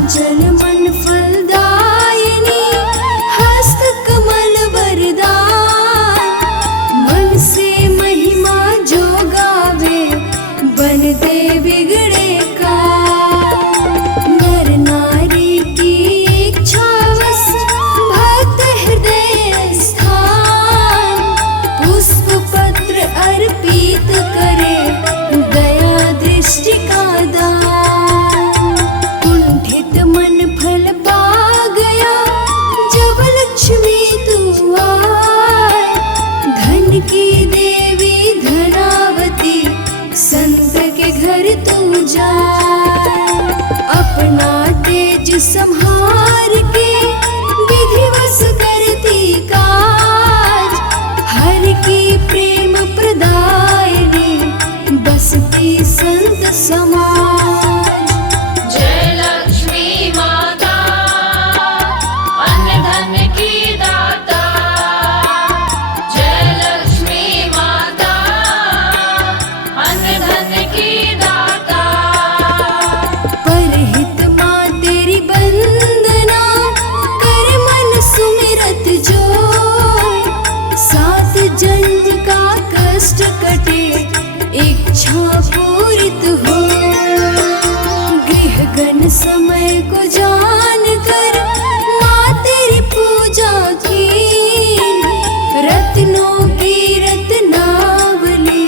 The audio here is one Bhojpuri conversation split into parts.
चंचल मन फलदायिनी, हस्त कमल वरदान। मन से महिमा जो गावे, बन दे बिगड़े का। नर नारी की इच्छा बस, भक्त हृदय स्थान। पुष्प पत्र अर्पित करे, दया दृष्टि का दान। कुंठित मन फल पा गया, जब लक्ष्मी तू आए। धन की देवी धनावती, संत के घर तू जाए। अपना तेज संहार के, विधिवश करती काज। हर की प्रेम प्रदायिनी, बसती संत समाज। जय लक्ष्मी माता, अन्न धन की दाता। जय लक्ष्मी माता, अन्न धन की दाता। परहित माँ तेरी वंदना, कर मन सुमिरत जोय। सात जन्म का कष्ट कटे, इच्छा पूरित हो। गृहगण समय को जान कर, माँ तेरी पूजा की। रत्नों की रत्नावली,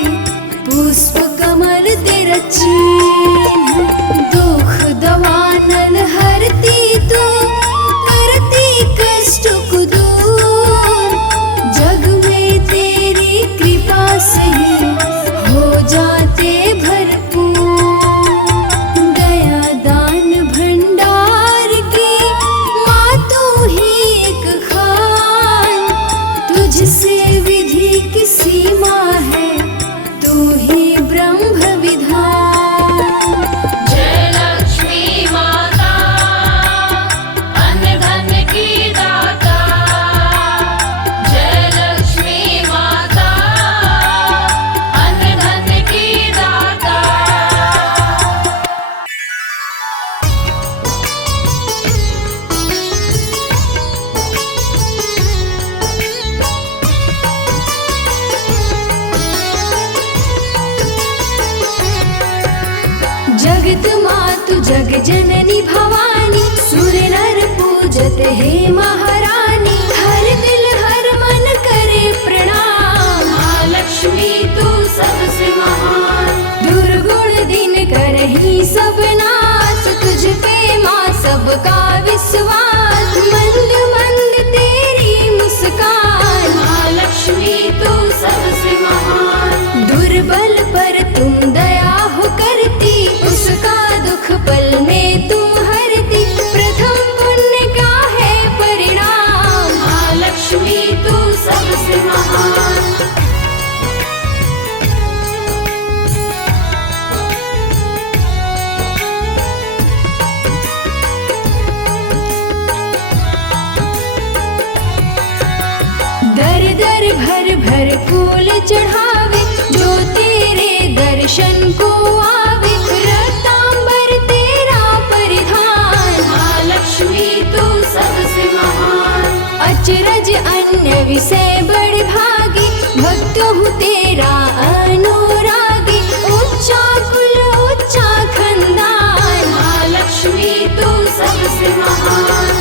पुष्प कमल तेरा चिन्ह। दुख दवानल हरती तू, करती कष्ट को दूर। जग में तेरी कृपा से ही, हो जाते भरपूर। दया दान भंडार की, माँ तू ही एक खान। तुझसे विधि की सीमा है, तू ही ब्रह्म विधान। जय लक्ष्मी माता, अन्न धन की दाता। जय लक्ष्मी माता, अन्न धन की दाता। जगत मातु जग जननी भवानी, सुर नर पूजत हे महारानी। हर दिल हर मन करे प्रणाम, माँ लक्ष्मी तू सबसे महान। दुर्गुण दिन करही सब नाश। तुझ पे माँ सबका विश्वास, मंद मंद तेरी मुस्कान। माँ लक्ष्मी तू सबसे महान। दुर्बल पर तुम दया हो करती, उसका दुख पल में तुम हरती। प्रथम पुण्य का है परिणाम, माँ लक्ष्मी तू सबसे महान। दर दर भर भर फूल चढ़ावे, जो तेरे दर्शन को आवे। रतांबर तेरा परिधान, माँ लक्ष्मी तू सबसे महान। अचरज अन्य विषय बड़ भागी, भक्त हूँ तेरा अनुरागी। ऊंचा कुल ऊंचा खंदान, माँ लक्ष्मी तू सबसे महान।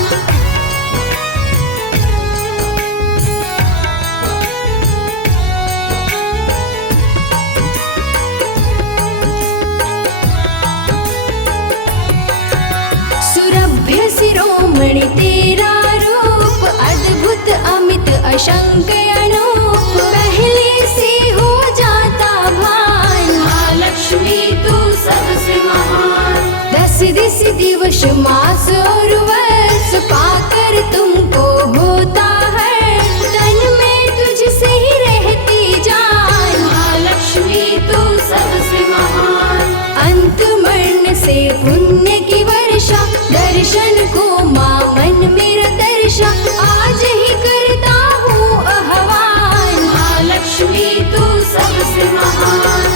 सुरभ्य शिरोमणि तेरा रूप, अद्भुत अमित अशंक अनूप। पहले से हो जाता भान, माँ लक्ष्मी तू सबसे महान। दस दिस दिवस मास और वर्ष, पाकर तुमको होता है। तन में तुझसे ही रहती जान, माँ लक्ष्मी तू सबसे महान। अंत मरण से पुण्य की वर्षा, दर्शन को माँ मन मेरा दर्शा। आज ही करता हूँ आह्वान, माँ लक्ष्मी तू सबसे महान।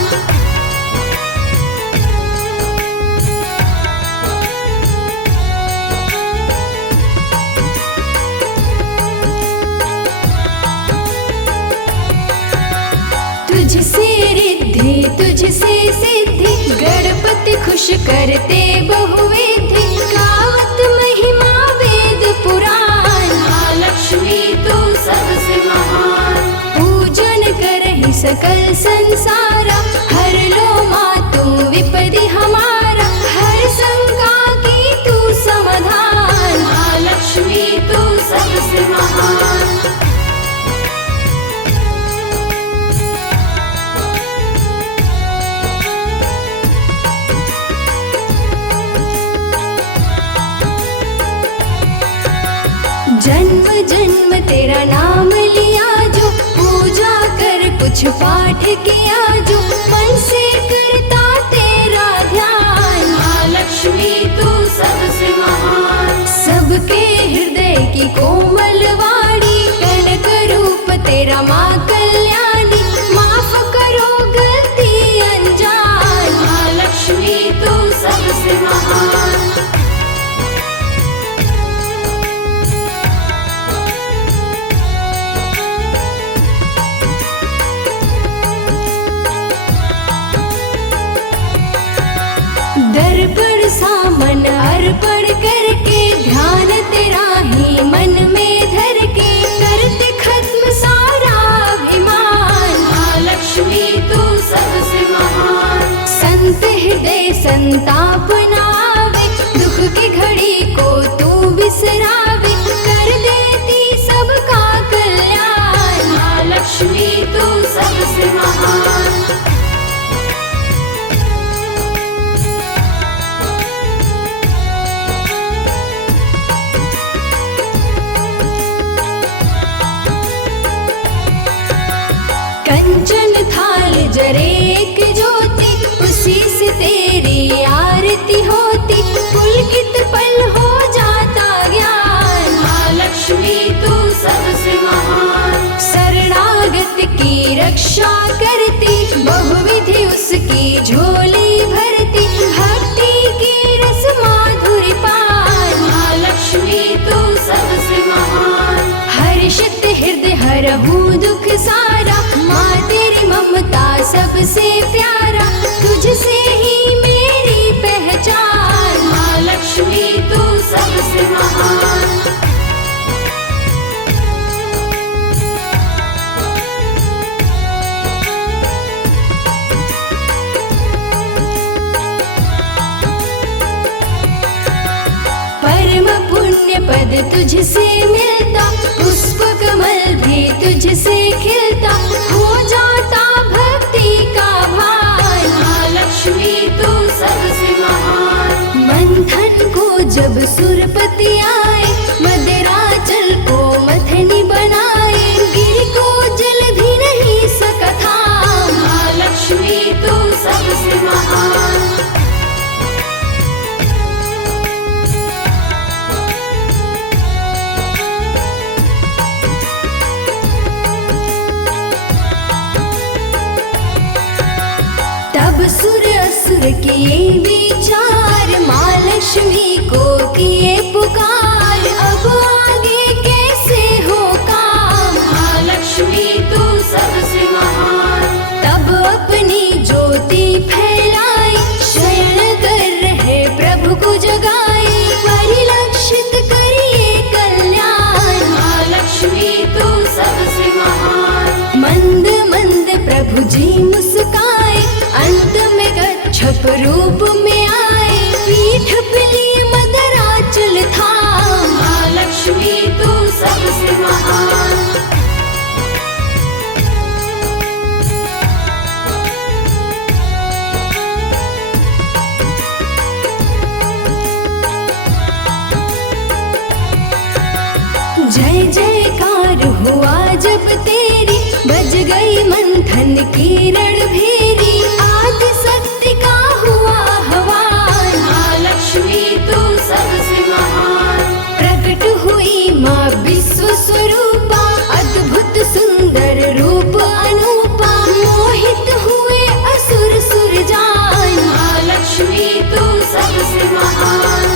सिद्धि, गणपति खुश करते बहुविधि, गावत महिमा वेद पुराण। महालक्ष्मी तू सबसे महान। पूजन करहि सकल संसारा, हर लो मातु विपदि हमारा, हर शंका की तू समाधान। महालक्ष्मी तू सबसे महान। जन्म जन्म तेरा नाम लिया जो, पूजा कर कुछ पाठ किया जो, मन से करता तेरा ध्यान। महालक्ष्मी तू सबसे महान। सबके हृदय की कोमल वाणी, कनक रूप तेरा माँ कल्याणी, माफ करो गलती अनजान। महालक्ष्मी तू सबसे महान। दर्पण सामन अर्पण करके, ध्यान तेरा ही मन में धर के, करते खत्म सारा अभिमान। महालक्ष्मी तू सबसे महान। संत हृदय संताप नावे, दुख की घड़ी को तू बिसरावे, कर देती सबका कल्याण। महालक्ष्मी तू सबसे महान। कंचन थाल जरे एक ज्योति, उसी से तेरी आरती होती, पुलकित पल हो जाता ज्ञान। महालक्ष्मी तू सबसे महान। शरणागत की रक्षा करती, बहुविधि उसकी झोली भरती, भक्ति की रस माधुरी पान। महालक्ष्मी तू सबसे महान। हर्षित हृदय हरहूँ दुख सारा, माँ तेरी ममता सबसे प्यारा, तुझसे ही मेरी पहचान। महालक्ष्मी तू सबसे महान। परम पुण्य पद तुझसे मिलता, पुष्प कमल भी तुझसे खिलता, हो जाता भक्ति का भान। महालक्ष्मी तू सबसे महान। मंथन को जब सुरपति आए, मदराचल को मथनी बनाए, गिर को जल भी नहीं सका था। महालक्ष्मी तू सबसे महान। तब सुर असुर किए विचार, माँ लक्ष्मी को किए पुकार, अब आगे कैसे हो काम। महालक्ष्मी तू सबसे महान। तब अपनी ज्योति फैलाई, शरण कर रहे प्रभु को जगाए, परिलक्षित करिए कल्याण। महालक्ष्मी तू सबसे महान। मंद मंद प्रभु जी मुस्काए, अंत में गच्छप रूप में आए, पीठ पे लिए मदराचल था। महालक्ष्मी तू सबसे महान। जय जयकार हुआ जब तेरी, बज गई मंथन की रणभेरी, आदि शक्ति का हुआ आह्वान। महालक्ष्मी तू सबसे महान। प्रकट हुई माँ विश्व स्वरूपा, अद्भुत सुंदर रूप अनूपा, मोहित हुए असुर सुरजान। महालक्ष्मी तू सबसे महान।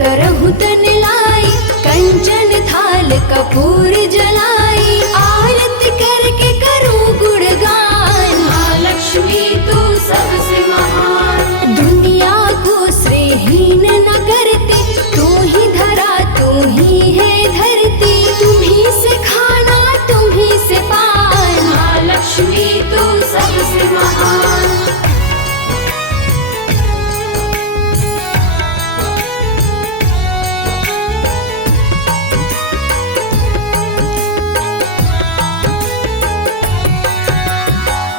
करहु तन लाई, कंचन थाल कपूर जलाई, आरती करके करूं गुणगान। महालक्ष्मी तू सबसे महान। दुनिया को श्रेयहीन न करते, तू ही धरा तू ही है धरती, तुम्ही से खाना तुम्ही से पान। महालक्ष्मी तू सबसे महान।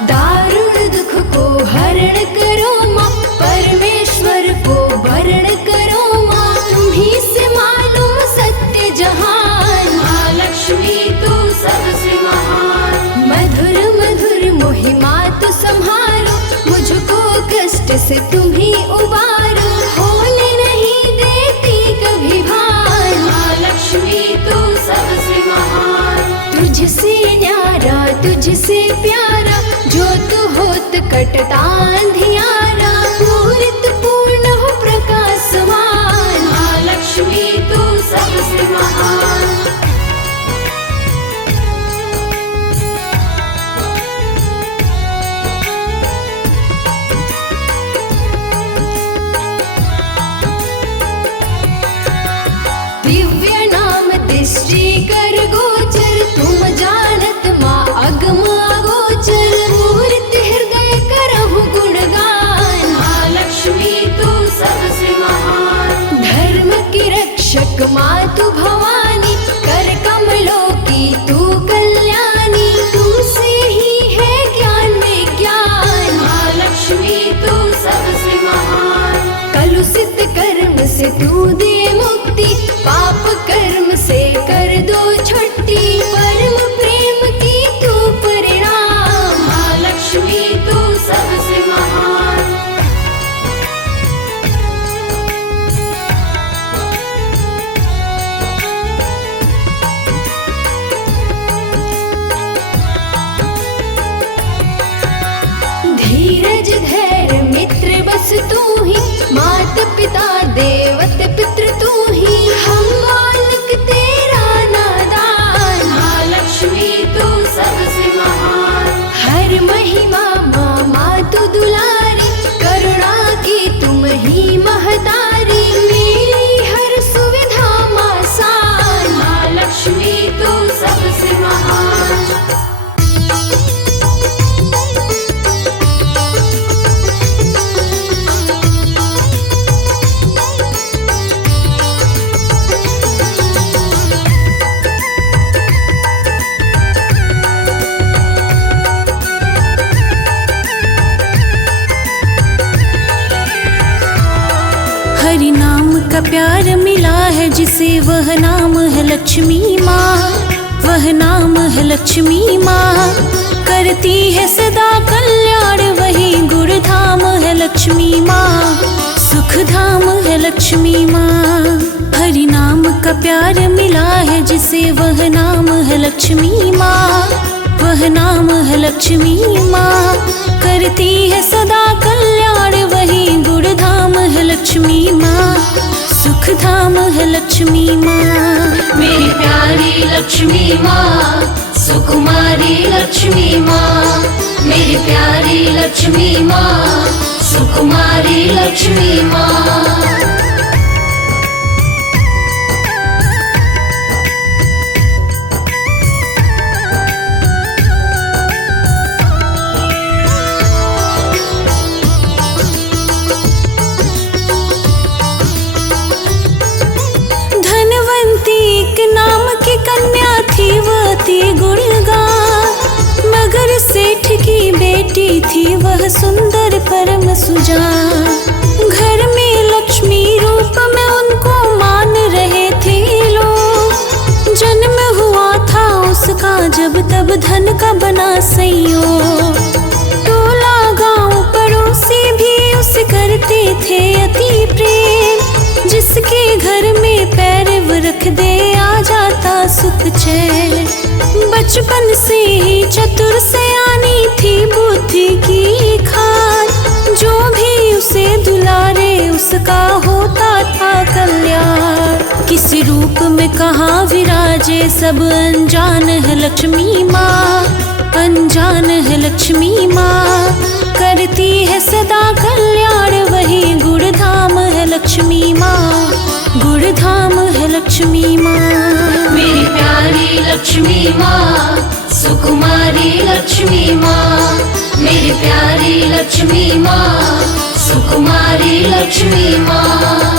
दारुण दुख को हरण करो माँ, परमेश्वर को वरण करो माँ, तुम्ही से मालूम सत्य जहान। महालक्ष्मी तू सबसे महान। मधुर मधुर मोहिमा तो संहारो, मुझको कष्ट से तुम्ही उबारो, होने नहीं देती कभी भान। महालक्ष्मी तू सबसे महान। तुझसे न्यारा तुझसे प्यारा, जो तू होत कटता अंधियारा, पूरित पूर्ण हो प्रकाशमान। महालक्ष्मी तू सबसे महान। दिव्य नाम दृष्टि कर गोचर, तुम जानत माँ अगम अगोचर, पूरित हृदय करहु गुणगान। महालक्ष्मी तू सबसे महान। धर्म की रक्षक माँ तू भवानी, कर कमलों की तू कल्याणी, तुमसे ही है ज्ञान में ज्ञान। महालक्ष्मी तू सबसे महान। कलुषित कर्म से तू दे मुक्ति, पाप कर्म से कर दो छुट्टी, परम प्रेम की तू परिणाम। महालक्ष्मी तू सबसे महान। धीरज धैर्य मित्र बस तू ही, मात पिता देवत पितृ तू ही, हम बालक तेरा नादान। महालक्ष्मी तू सबसे महान। हर महिमा माँ माँ तू दुलारी, करुणा की तुम ही महतारी, मेरी हर सुविधा माँ सान। महालक्ष्मी तू सबसे महान। हरि नाम का प्यार मिला है जिसे, वह नाम है लक्ष्मी माँ, वह नाम है लक्ष्मी माँ, करती है सदा कल्याण, वही गुरुधाम है लक्ष्मी माँ, सुख धाम है लक्ष्मी माँ। हरि नाम का प्यार मिला है जिसे, वह नाम है लक्ष्मी माँ, वह नाम है लक्ष्मी माँ, करती है सदा कल्याण, वही गुरुधाम है लक्ष्मी माँ, सुख धाम है लक्ष्मी माँ। मेरी प्यारी लक्ष्मी माँ, सुकुमारी लक्ष्मी माँ, मेरी प्यारी लक्ष्मी माँ, सुकुमारी लक्ष्मी माँ। नाम की कन्या थी वह थी गुणगान, मगर सेठ की बेटी थी वह सुंदर परम सुजान, घर में लक्ष्मी रूप में उनको मान रहे थे लोग, जन्म हुआ था उसका जब तब धन का बना संयोग, टोला गांव पड़ोसी भी उसे करते थे अति प्रेम, जिसके घर में पैर वो रख दे आ जाता सुख चैन, बचपन से ही चतुर सयानी थी बुद्धि की खान, जो भी उसे दुलारे उस उसका होता था कल्याण। किस रूप में कहाँ विराजे सब अनजान है लक्ष्मी माँ, अनजान है लक्ष्मी माँ। करती है सदा कल्याण वही गुड़धाम है लक्ष्मी माँ, गुड़धाम है लक्ष्मी माँ। मेरी प्यारी लक्ष्मी माँ, सुकुमारी लक्ष्मी माँ, मेरी प्यारी लक्ष्मी माँ, सुकुमारी लक्ष्मी माँ।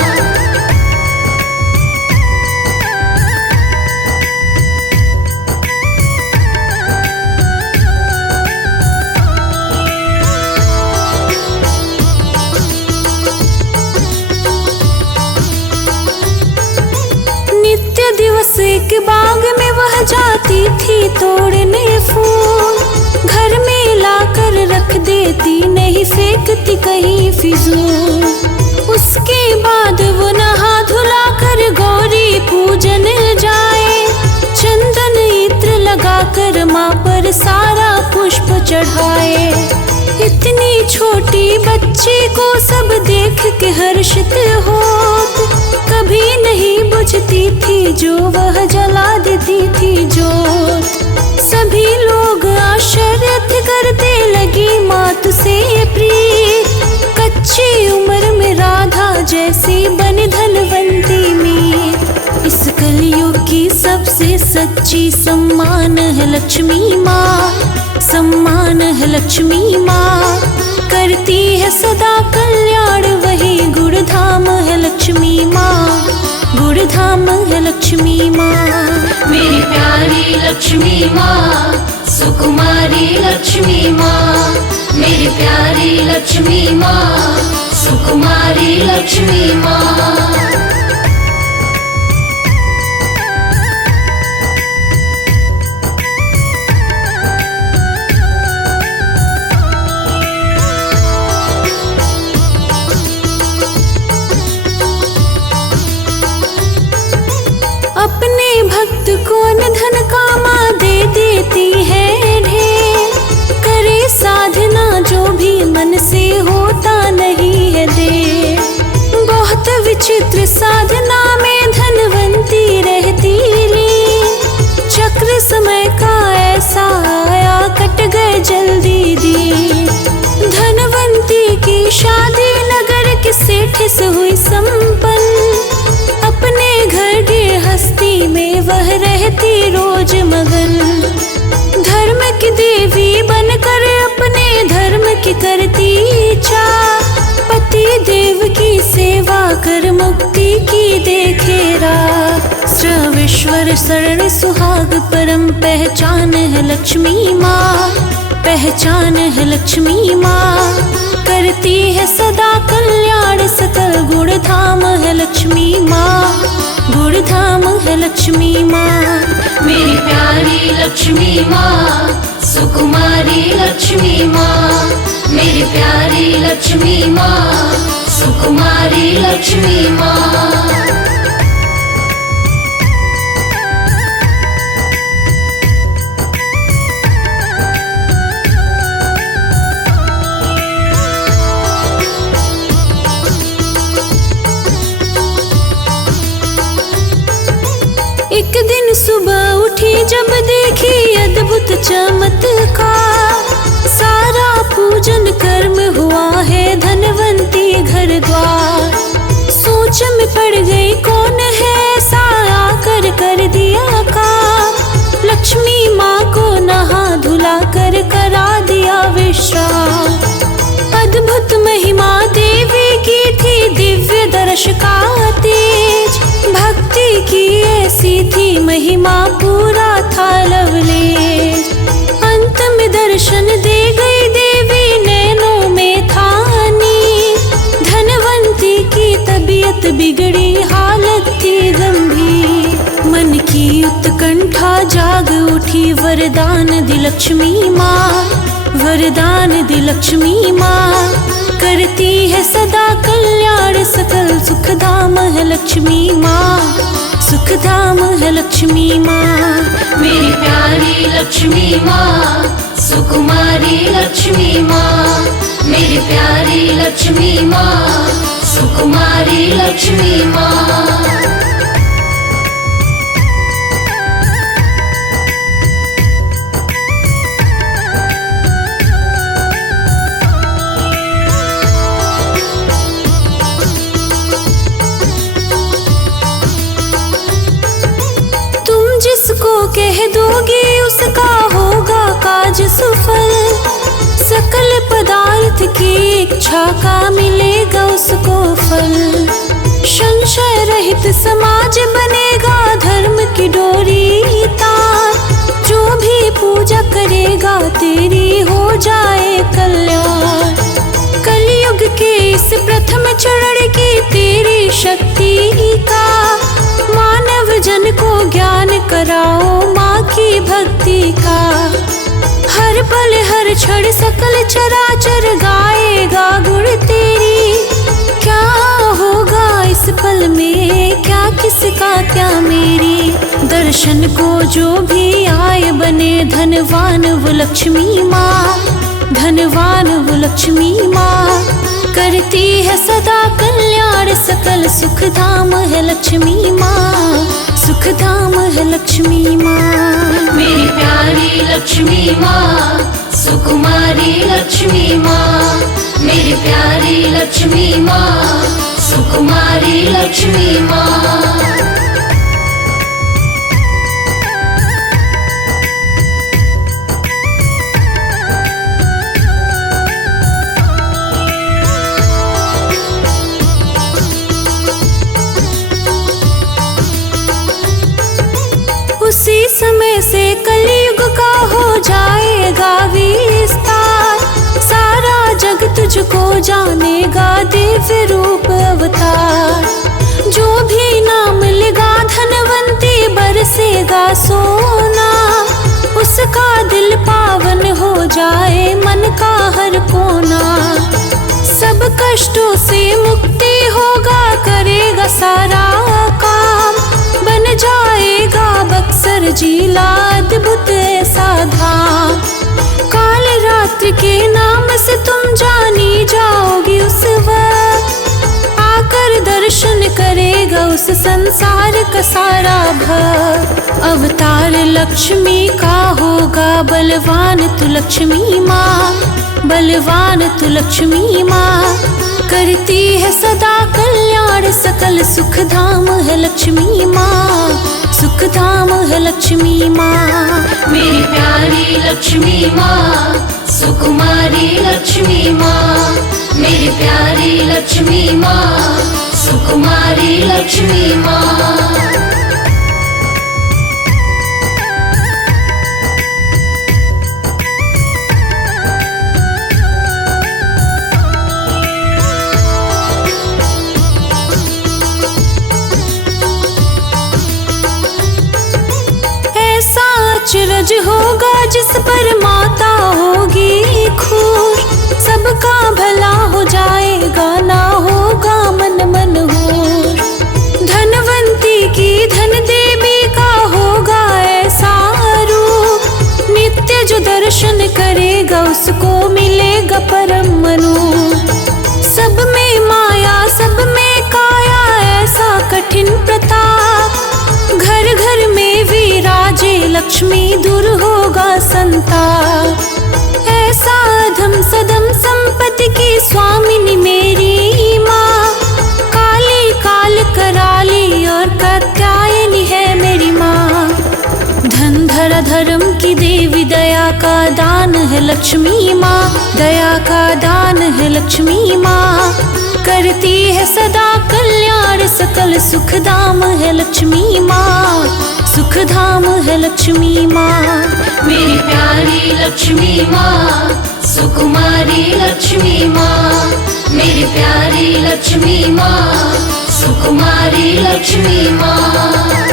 नित्य दिवस एक बाग में वह जाती थी तोड़ने फूल, घर में लाकर रख देती नहीं फेंकती कहीं फिजूल। उसके बाद वो नहा धुला कर गौरी पूजन जाए, चंदन इत्र लगाकर माँ पर सारा पुष्प चढ़ाए। इतनी छोटी बच्ची को सब देख के हर्षित होत, कभी नहीं बुझती थी जो वह जला देती थी जोत। सभी लोग आश्चर्य करते लगी मात से प्रीत, कच्ची उम्र में राधा जैसी बनी धनवंती मीर। इस कलयुग की सबसे सच्ची सम्मान है लक्ष्मी माँ, सम्मान है लक्ष्मी माँ। करती है सदा कल्याण वही गुड़धाम है लक्ष्मी माँ, गुड़धाम है लक्ष्मी माँ। मेरी प्यारी लक्ष्मी माँ, सुकुमारी लक्ष्मी माँ, मेरी प्यारी लक्ष्मी माँ, सुकुमारी लक्ष्मी माँ। अपने भक्त को धन कामा दे देती है ढेर, करे साधना जो भी मन से होता नहीं है देर। बहुत विचित्र साधना में धनवंती रहती लीन, चक्र समय का ऐसा आया कट गए जल्दी दिन। धनवंती की शादी नगर के सेठ से हुई संपन्न, अपने घर गृहस्थी में वह रहती रोज मगन। धर्म की देवी बनकर अपने धर्म की करती चाह, पति देव की सेवा कर मुक्ति की देखे राह। सर्वेश्वर शरण सुहाग परम पहचान है लक्ष्मी माँ, पहचान है लक्ष्मी माँ। करती है सदा कल्याण सकल गुणधाम है लक्ष्मी माँ, गुणधाम है लक्ष्मी माँ। मेरी प्यारी लक्ष्मी माँ, सुकुमारी लक्ष्मी माँ, मेरी प्यारी लक्ष्मी माँ, सुकुमारी लक्ष्मी माँ। एक दिन सुबह उठी जब देखी अद्भुत चमत्कार, सारा पूजन कर्म हुआ है धनवंती घर द्वार। सोच में पड़ गई कौन है ऐसा आकर कर दिया काम, लक्ष्मी माँ को नहा धुला कर करा दिया विश्राम। अद्भुत महिमा देवी की थी दिव्य दर्श का तेज, भक्ति की ऐसी थी महिमा पूरा था लवलेज। अंत में दर्शन दे गई देवी नैनों में था नीर, धनवंती की तबीयत बिगड़ी हालत थी गंभीर। मन की उत्कंठा जाग उठी वरदान दी लक्ष्मी माँ, वरदान दी लक्ष्मी माँ। करती है सदा कल्याण सकल सुखधाम है लक्ष्मी माँ, सुखधाम है लक्ष्मी माँ। मेरी प्यारी लक्ष्मी माँ, सुकुमारी लक्ष्मी माँ, मेरी प्यारी लक्ष्मी माँ, सुकुमारी लक्ष्मी माँ। जिसको कह दोगे उसका होगा काज सफल, सकल पदार्थ की इच्छा का मिलेगा उसको फल। संशय रहित समाज बनेगा धर्म की डोरी तार, जो भी पूजा करेगा तेरी हो जाए कल्याण। कलयुग के इस प्रथम चरण की तेरी शक्ति का, मानव जन को ज्ञान कराओ माँ की भक्ति का। हर पल हर क्षण सकल चराचर गाएगा गुण तेरी, क्या होगा इस पल में क्या किसका क्या मेरी। दर्शन को जो भी आए बने धनवान वो लक्ष्मी माँ, धनवान वो लक्ष्मी माँ। करती है सदा कल्याण सकल सुख धाम है लक्ष्मी माँ, सुख धाम है लक्ष्मी माँ। मेरी प्यारी लक्ष्मी माँ, सुकुमारी लक्ष्मी माँ। मेरी प्यारी लक्ष्मी माँ, सुकुमारी लक्ष्मी माँ। उसी समय से कलयुग का हो जाएगा विस्तार, सारा जग तुझको जानेगा दिव्य रूप अवतार। जो भी नाम लेगा धनवंती बरसेगा सोना, उसका दिल पावन हो जाए मन का हर कोना। सब कष्टों से मुक्ति होगा करेगा सारा काम, बन जाएगा बक्सर जिला अद्भुत ऐसा धाम। काल रात्रि के नाम से तुम जानी जाओगी उस वक्त, आकर दर्शन करेगा उस संसार का सारा भक्त। अवतार लक्ष्मी का होगा बलवान तू लक्ष्मी माँ, बलवान तू लक्ष्मी माँ। करती है सदा कल्याण सकल सुख धाम है लक्ष्मी माँ, सुख धाम है लक्ष्मी माँ। मेरी प्यारी लक्ष्मी माँ, सुकुमारी लक्ष्मी माँ। मेरी प्यारी लक्ष्मी माँ, सुकुमारी लक्ष्मी माँ। अचरज होगा जिस पर माता होगी खुश, सबका भला हो जाएगा ना होगा मन मन होश। धनवंती की धन देवी का होगा ऐसा रूप, नित्य जो दर्शन करेगा उसको मिलेगा परम मनु। सब में माया सब में काया ऐसा कठिन प्रताप, घर घर में विराजे लक्ष्मी दूर होगा संताप। ऐसा अधम सदम संपत्ति की स्वामिनी मेरी माँ, काली काल कराली और कात्यायनी है मेरी माँ। धन धरा धर्म की देवी दया का दान है लक्ष्मी माँ, दया का दान है लक्ष्मी माँ। करती है सदा कल्याण सकल सुख धाम है लक्ष्मी माँ, सुख धाम है लक्ष्मी माँ। मेरी प्यारी लक्ष्मी माँ, सुकुमारी लक्ष्मी माँ। मेरी प्यारी लक्ष्मी माँ, सुकुमारी लक्ष्मी माँ।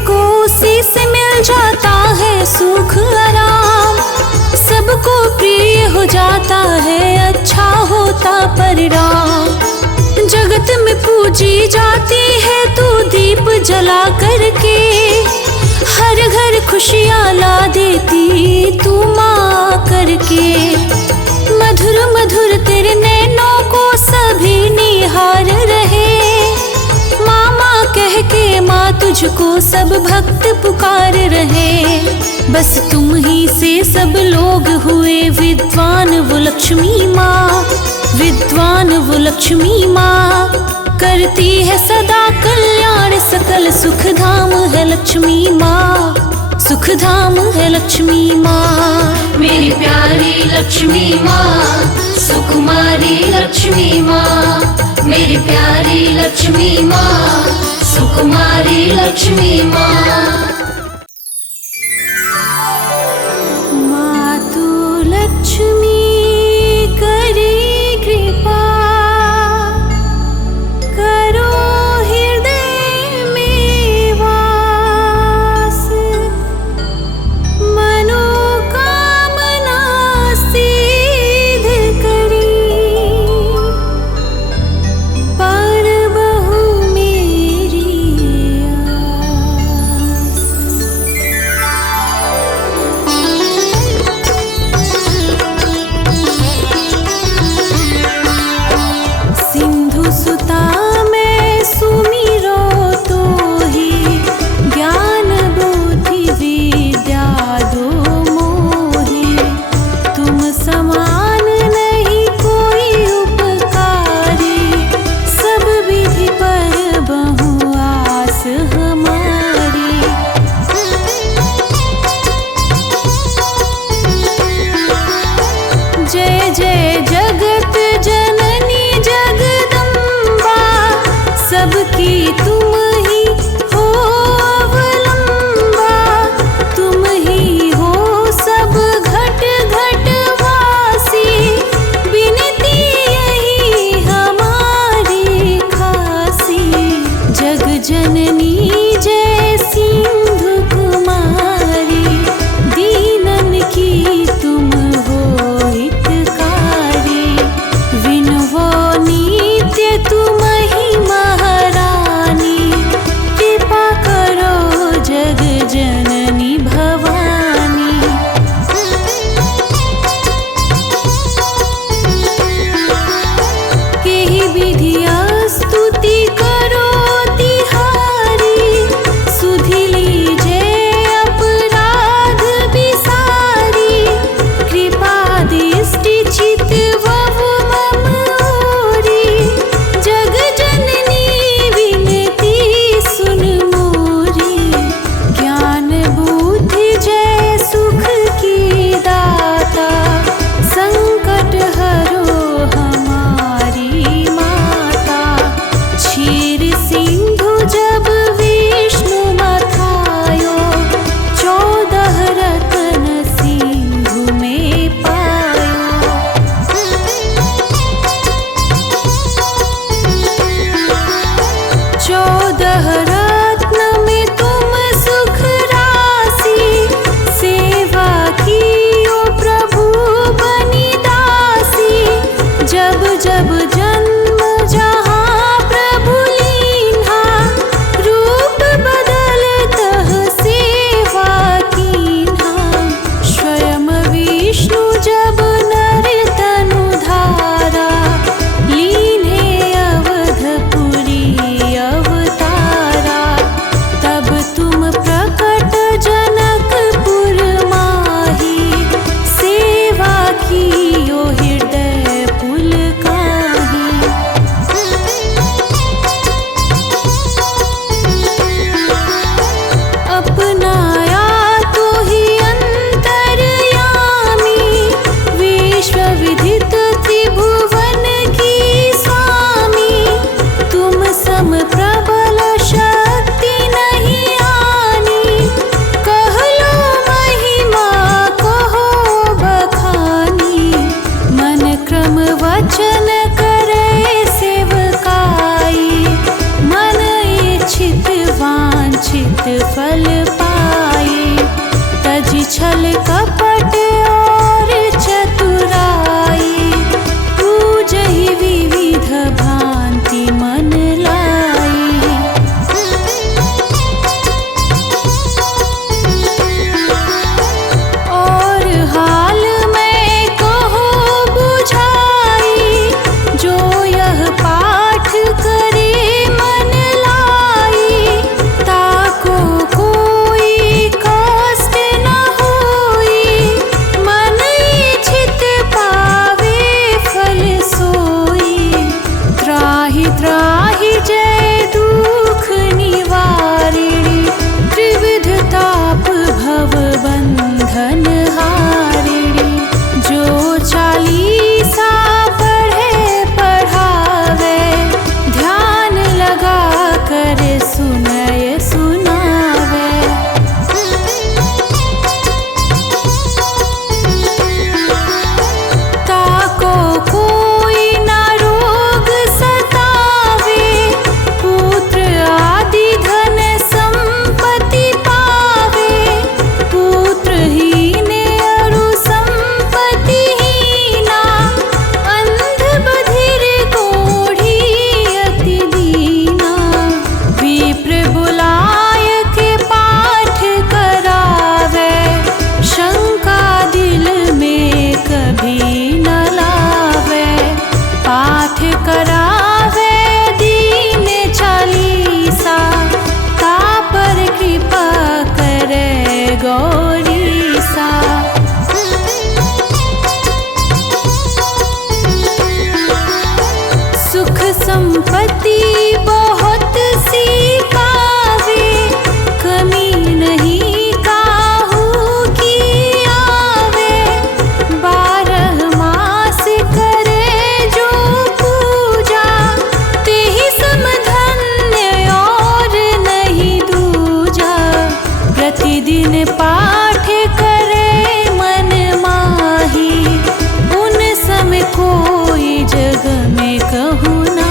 को उसी से मिल जाता है सुख आराम, सबको प्रिय हो जाता है अच्छा अवतार राम। जगत में पूजी जाती है तू दीप जला करके, हर घर खुशियाँ ला देती तू माँ करके। मधुर मधुर तेरे नैनों को सभी निहार रहे, मामा कह के माँ तुझको सब भक्त पुकार रहे। बस तुम ही से सब लोग हुए विद्वान वो लक्ष्मी माँ, विद्वान वो लक्ष्मी माँ। करती है सदा कल्याण सकल सुख धाम है लक्ष्मी माँ, सुख धाम है लक्ष्मी माँ। मेरी प्यारी लक्ष्मी माँ, सुकुमारी लक्ष्मी माँ। मेरी प्यारी लक्ष्मी माँ, सुकुमारी लक्ष्मी माँ। माँ तू लक्ष्मी करी कृपा, करो हृदय में वास। मनोकामना सिद्ध करी, पर बहु मेरी आस। संपत्ति बहुत सी पावे, कमी नहीं काहू की आवे। 12 मास करे जो पूजा, तेहि सम धन्य और नहीं दूजा। प्रतिदिन पाठ करे मन माही, उन सम कोई जग में कहूँ नाही।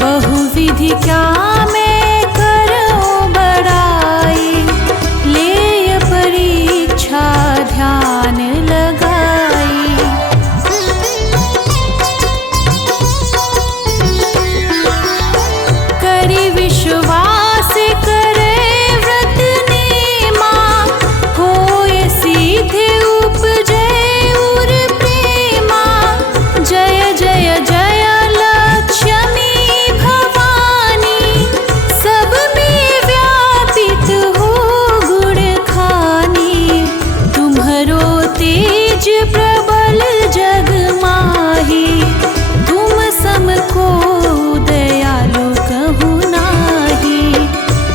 बहुविधि क्या मैं करूँ बड़ाई, ले परीक्षा ध्यान लगाई। करी विश्वास करे व्रत नेमा, होय सीधे उपजे उर प्रेमा। जय जय जय लक्ष्मी भवानी, सब में व्यापित हो गुण खानी। तुम्हरो तेज प्रबल जग माही, तुम सम को दयालु कहूँ नाही।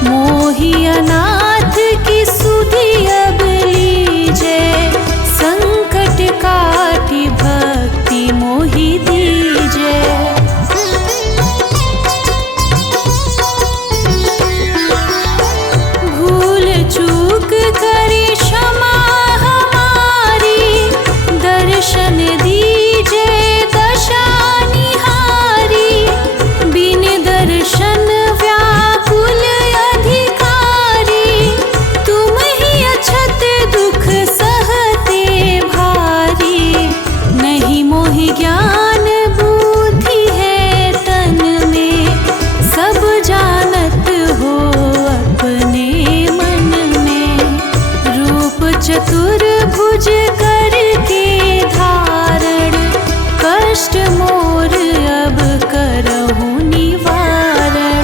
मोहि अनाथ की सुधि अब लीजे, संकट काटी भक्ति मोहि दीजे। भूल चूक करी क्षमा हमारी, दर्शन दीजे दशा निहारी। बिन दर्शन व्याकुल अधिकारी, तुम ही अछत दुख सहते भारी। नहीं मोहि ज्ञान बुद्धि है तन में, सब जानत हो अपने मन में। रूप चतुर्भुज करके धारण, कष्ट मोर अब करहूँ निवारण।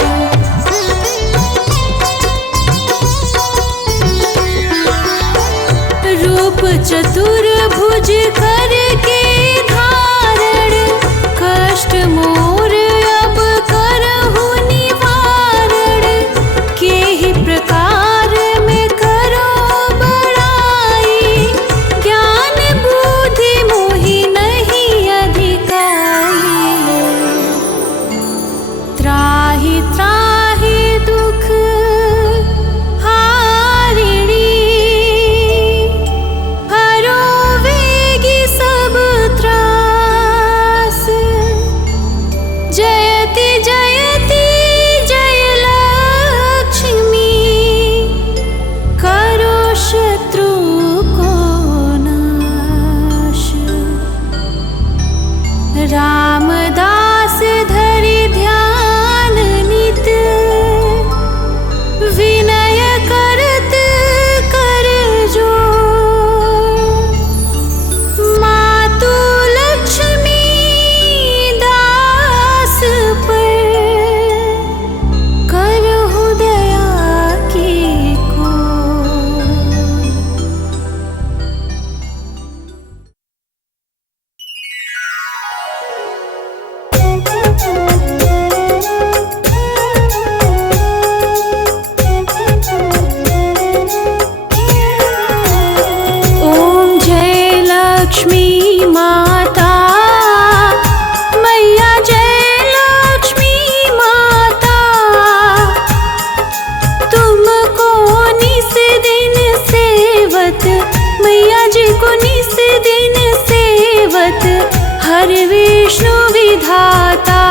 रूप चतुर्भुज करके धारण, कष्ट मोर अब करहूँ निवारण। केहि प्रकार में करो बड़ाई, ज्ञान बुद्धि मोहि नहीं अधिकाई। त्राहि त्राहि दुख हारिणी, हरो वेगी सब त्रास। जयति जयति जय लक्ष्मी, करो शत्रु को नाश। रामदास धरि ध्यान नित, विनय करत कर जोर। मातु लक्ष्मी दास पर, करहु दया की को। ओम जय लक्ष्मी माता, मैया जय लक्ष्मी माता। तुमको निस दिन सेवत, मैया जी को निस दिन सेवत, हर विष्णु विधाता।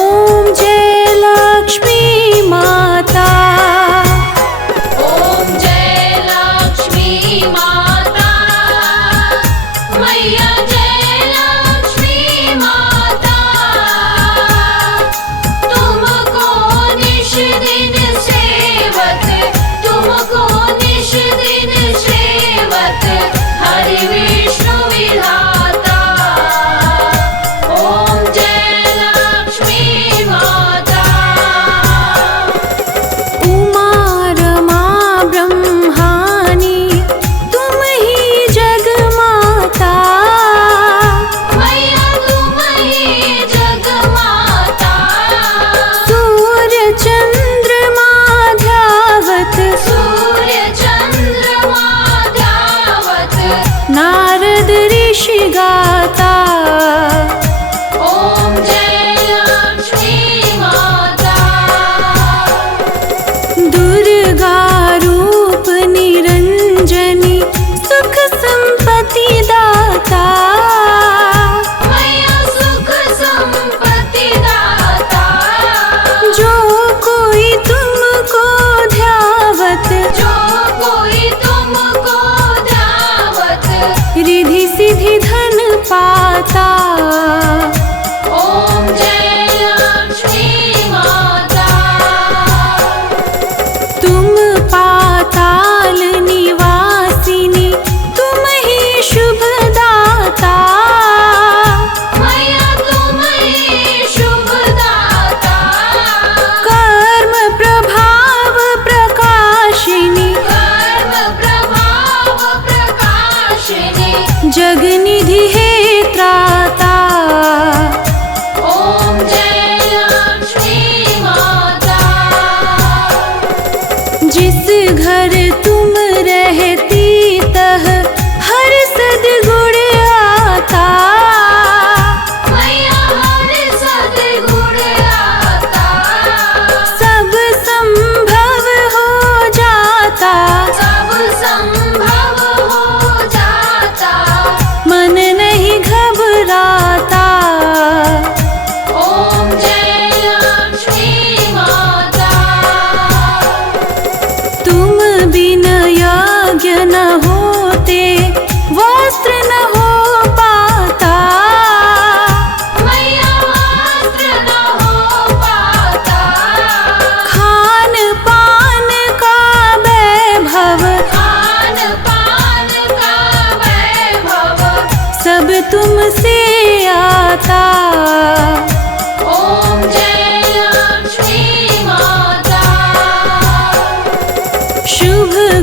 ओम जय लक्ष्मी माता। ओम जय लक्ष्मी माता, मैया जय लक्ष्मी माता। तुमको निश दिन सेवत, तुमको निश दिन सेवत, हरि विष्णु विधाता। ओम जय लक्ष्मी माता। उमा रमा ब्रह्मानी, तुम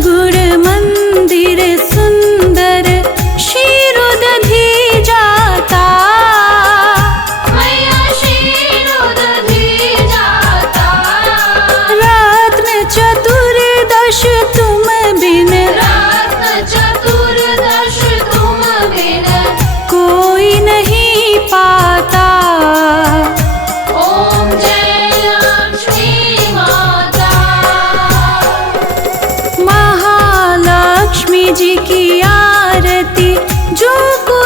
गुड़ मंदिर सुंदर शीरो दधी जाता। मैया शीरो दधी जाता। रत्न चतुर्दश तुम बिन रत्न चतुर्दश तुम बिन कोई नहीं पाता। ओम जय लक्ष्मी माता। महालक्ष्मी जी की आरती जो कोई